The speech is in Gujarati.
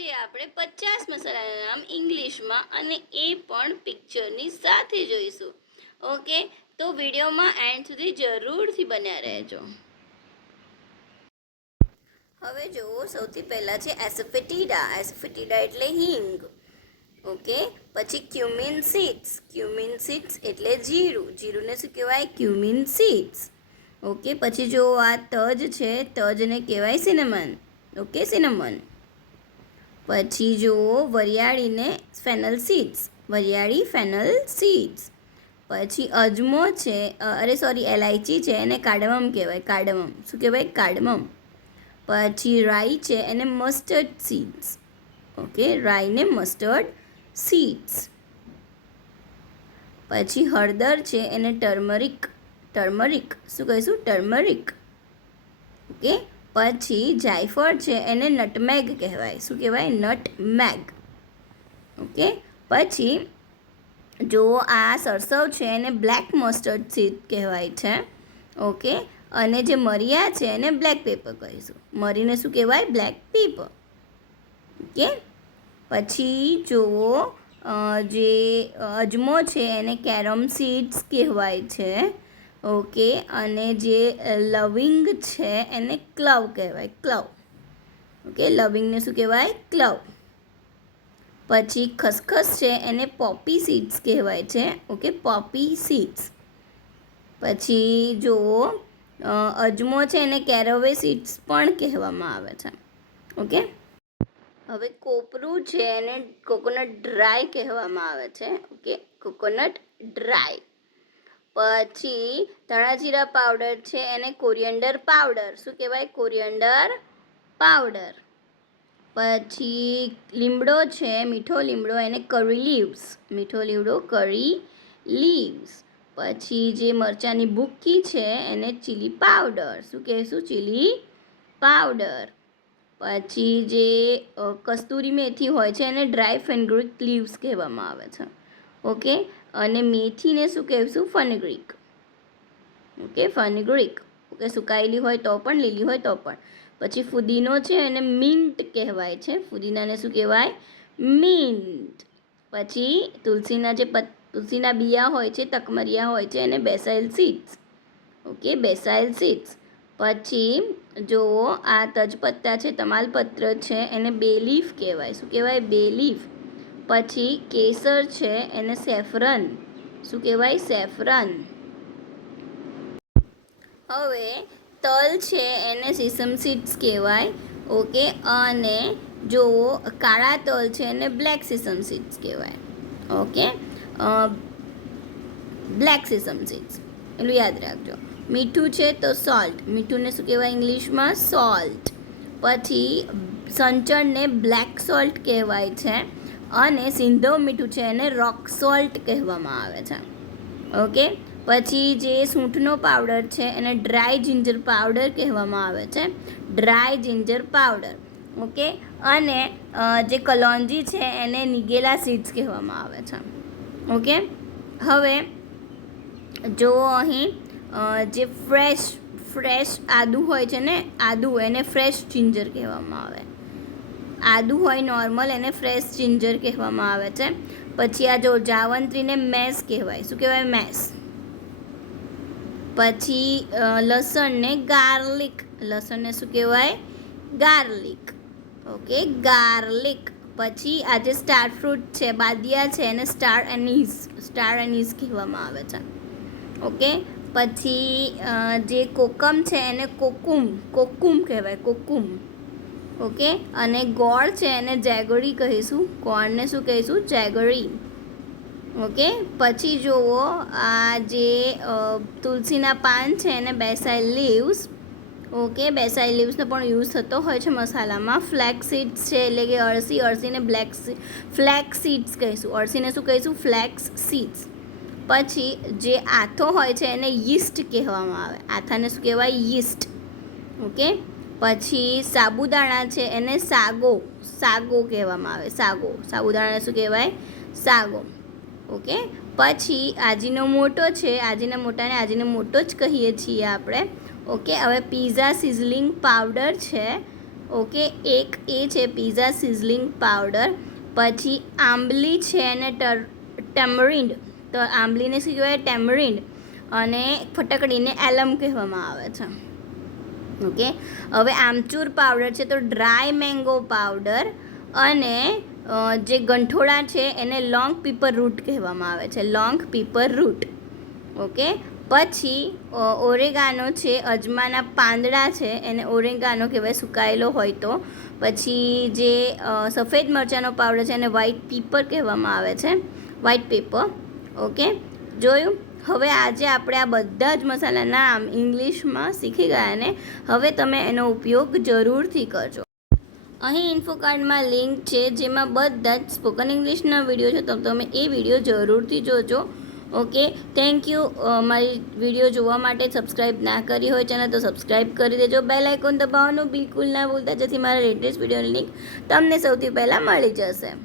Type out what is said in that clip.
આજે આપણે 50 મસાલાના નામ ઇંગ્લિશમાં અને એ પણ પિક્ચરની સાથે જોઈશું. ઓકે, તો વિડીયોમાં એન્ડ સુધી જરૂરથી બન્યા રહેજો. હવે જુઓ, સૌથી પહેલાં છે એસફેટીડા. એસફેટીડા એટલે હિંગ. ઓકે, પછી ક્યુમિન સીડ્સ એટલે જીરું. જીરુંને શું કહેવાય? Cumin seeds. ઓકે, પછી જો આ તજ છે, તજને કહેવાય સિનેમન. Okay, cinnamon. પછી જુઓ વરિયાળીને ફેનલ સીડ્સ. પછી અજમો છે, એલાયચી છે, એને કાર્ડમમ કહેવાય. શું કહેવાય? કાર્ડમમ. પછી રાઈ છે એને મસ્ટર્ડ સીડ્સ. ઓકે, રાઈને મસ્ટર્ડ સીડ્સ. પછી હળદર છે એને ટર્મરિક. શું કહીશું? ટર્મરિક. ઓકે, પછી જાયફળ છે એને નટમેગ કહેવાય. શું કહેવાય? નટમેગ. ઓકે, પછી જો આ સરસવ છે એને બ્લેક મસ્ટર્ડ સીડ કહેવાય છે. ઓકે, અને જે મરિયા છે એને બ્લેક પેપર કહીશું. મરીને શું કહેવાય? Black paper. ઓકે, પછી જુઓ જે અજમો છે એને કેરમ સીડ્સ કહેવાય છે. ઓકે, અને જે લવિંગ છે એને ક્લવ કહેવાય. ક્લવ. ઓકે, લવિંગને શું કહેવાય? ક્લવ. પછી ખસખસ છે એને પોપી સીડ્સ કહેવાય છે. Okay, poppy seeds. પછી જુઓ અજમો છે એને કેરોવે સીડ્સ પણ કહેવામાં આવે છે. ઓકે, હવે કોપરું છે એને કોકોનટ ડ્રાય કહેવામાં આવે છે. Okay, coconut dry. પછી ધાણા જીરા પાવડર છે એને કોરિયન્ડર પાવડર. શું કહેવાય? Coriander powder. પછી લીમડો છે, મીઠો લીમડો, એને કરી લીવ્સ. કરી લીવ્સ. પછી જે મરચાંની ભૂક્કી છે એને ચીલી પાવડર. શું કહેશું? Chilli powder. પછી જે કસ્તુરી મેથી હોય છે એને ડ્રાય ફેનગ્રીક લીવ્સ કહેવામાં આવે છે. ઓકે, અને મેથીને શું કહેશું? ફેનગ્રીક. ઓકે, ફેનગ્રીક. ઓકે, સુકાયેલી હોય તો પણ, લીલી હોય તો પણ. પછી ફુદીનો છે એને મિન્ટ કહેવાય છે. ફુદીનાને શું કહેવાય? મિન્ટ. પછી તુલસીના બિયા હોય છે, તકમરિયા હોય છે, એને basil seeds. Okay, basil seeds. પછી જુઓ આ તજપત્તા છે, તમાલપત્ર છે, એને બે લીફ કહેવાય. શું કહેવાય? બે લીફ. પછી કેસર છે એને સેફરન. શું કહેવાય? સેફરન. હવે તલ છે એને સીસમ સીડ્સ કહેવાય. ઓકે, અને જુઓ કાળા તલ છે એને બ્લેક સીસમ સીડ્સ કહેવાય. ઓકે, બ્લેક સીસમ સીડ્સ એટલું યાદ રાખજો. મીઠું છે તો સોલ્ટ. મીઠુંને શું કહેવાય ઇંગ્લિશમાં? સોલ્ટ. પછી સંચળને બ્લેક સોલ્ટ કહેવાય છે. અને સિંધવ મીઠું છે એને રોક સોલ્ટ કહેવામાં આવે છે. ઓકે, પછી જે સૂંઠનો પાવડર છે એને ડ્રાય જિંજર પાવડર કહેવામાં આવે છે. Dry ginger powder. ઓકે, અને જે કલોંજી છે એને નિગેલા સીડ્સ કહેવામાં આવે છે. ઓકે, હવે જુઓ અહીં જે ફ્રેશ આદુ હોય છે ને, આદુ એને ફ્રેશ જિંજર કહેવામાં આવે. આદુ હોય નોર્મલ, એને ફ્રેશ જિંજર કહેવામાં આવે છે. પછી આ જો જાવંત્રીને મેસ કહેવાય. શું કહેવાય? મેસ. પછી લસણને ગાર્લિક. લસણને શું કહેવાય? ગાર્લિક. Okay, garlic. પછી આ જે સ્ટાર ફ્રૂટ છે, બાદિયા છે, એને સ્ટાર એનીઝ કહેવામાં આવે છે. ઓકે, પછી જે કોકમ છે એને કોકુમ કહેવાય. કોકુમ. ઓકે, અને ગોળ છે એને જેગરી કહીશું. ગોળને શું કહીશું? જેગરી. ઓકે, પછી જુઓ આ જે તુલસીના પાન છે એને બેસાઇલ લીવ્સ. ઓકે, બેસાઇલ લીવ્સનો પણ યુઝ થતો હોય છે મસાલામાં. ફ્લેક્સ સીડ્સ છે એટલે કે અળસીને ફ્લેક્સ સીડ્સ કહીશું. અળસીને શું કહીશું? Flax seeds. પછી જે આથો હોય છે એને યીસ્ટ કહેવામાં આવે. આથાને શું કહેવાય? યીસ્ટ. ઓકે, પછી સાબુદાણા છે એને સાગો કહેવામાં આવે. સાબુદાણાને શું કહેવાય? સાગો. ઓકે, પછી આજીનો મોટો છે, આજીના મોટો જ કહીએ છીએ આપણે. ઓકે, હવે પીઝા સિઝલિંગ પાવડર છે. ઓકે, એક એ છે પીઝા સિઝલિંગ પાવડર. પછી આંબલી છે એને ટેમરિન્ડ, તો આંબલીને શું કહેવાય? ટેમરિન્ડ. અને ફટકડીને એલમ કહેવામાં આવે છે. ઓકે, હવે આમચૂર પાવડર છે તો ડ્રાય મેંગો પાવડર. અને જે ગંઠોળા છે એને લોંગ પીપર રૂટ કહેવામાં આવે છે, લોંગ પીપર રૂટ. ઓકે, પછી ઓરેગાનો છે, અજમાના પાંદડા છે એને ઓરેગાનો કહેવાય સુકાયેલો હોય તો. પછી જે સફેદ મરચાંનો પાવડર છે એને વ્હાઈટ પીપર કહેવામાં આવે છે, વ્હાઈટ પેપર. ઓકે, જોયું? હવે આજે આપણે આ બધા જ મસાલાના નામ ઇંગ્લિશમાં શીખી ગયા ને હવે તમે એનો ઉપયોગ જરૂરથી કરજો. અહીં ઇન્ફો કાર્ડમાં લિંક છે જેમાં બધા જ સ્પોકન ઇંગ્લિશના વિડીયો છે, તો તમે એ વિડીયો જરૂરથી જોજો. Okay, thank you. મારી વિડીયો જોવા માટે. સબસ્ક્રાઈબ ના કરી હોય ચેનલ તો સબસ્ક્રાઈબ કરી દેજો. બેલ આઇકોન દબાવવાનું બિલકુલ ના ભૂલતા, જેથી મારા લેટેસ્ટ વિડીયોની લિંક તમને સૌથી પહેલાં મળી જશે.